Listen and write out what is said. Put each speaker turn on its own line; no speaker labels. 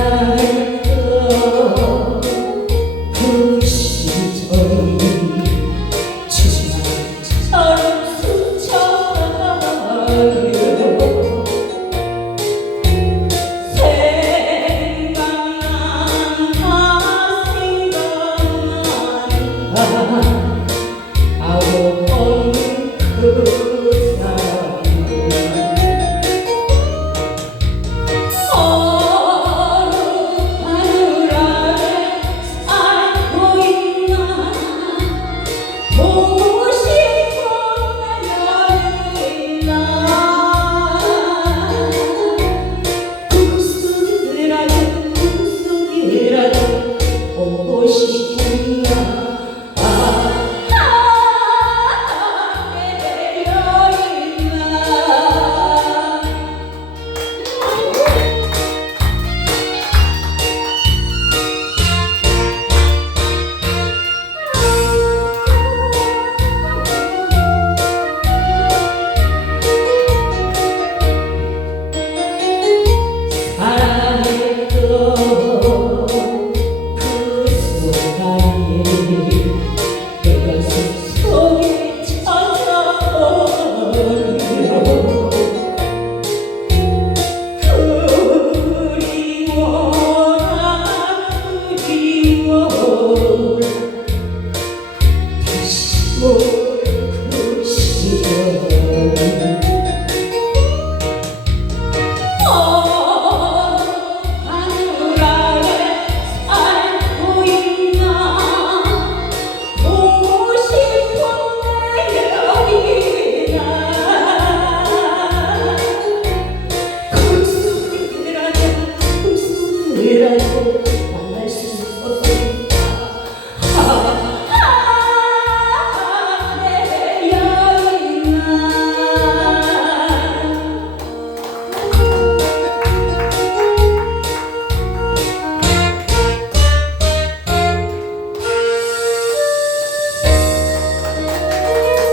Deus. Oh.